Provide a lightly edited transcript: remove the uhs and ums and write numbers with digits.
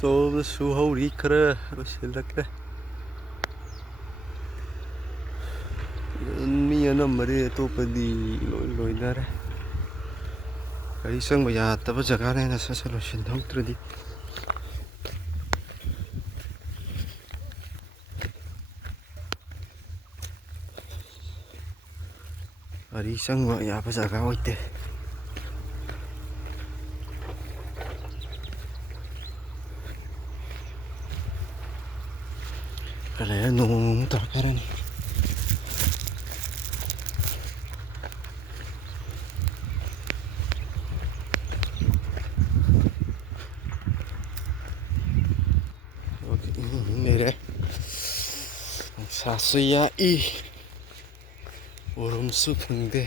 ꯁꯣꯝꯗꯁꯨ ꯍꯧꯔꯤ ꯈꯔ ꯂꯣꯏꯁꯤꯜꯂꯛꯂꯦ. ꯃꯤ ꯑꯅꯝꯕꯗꯤ ꯑꯇꯣꯞꯄꯗꯤ ꯂꯣꯏ ꯂꯣꯏꯅꯔꯦ. ꯒꯥꯔꯤ ꯆꯪꯕ ꯌꯥꯗꯕ ꯖꯒꯥꯅꯦꯅ ꯁꯠ ꯁꯠ ꯂꯣꯏꯁꯤꯟꯍꯧꯗ꯭ꯔꯗꯤ. ꯒꯥꯔꯤ ꯆꯪꯕ ꯌꯥꯕ ꯖꯒꯥ ꯑꯣꯏꯗꯦ. ꯈꯔ ꯂꯩꯔ ꯅꯣꯡ ꯑꯃꯨꯛ ꯇꯥꯔꯛꯀꯅꯤ. ꯂꯩꯔꯦ. ꯅꯨꯡꯁꯥꯁꯨ ꯌꯥꯛꯏ, ꯎꯔꯨꯝꯁꯨ ꯐꯪꯗꯦ.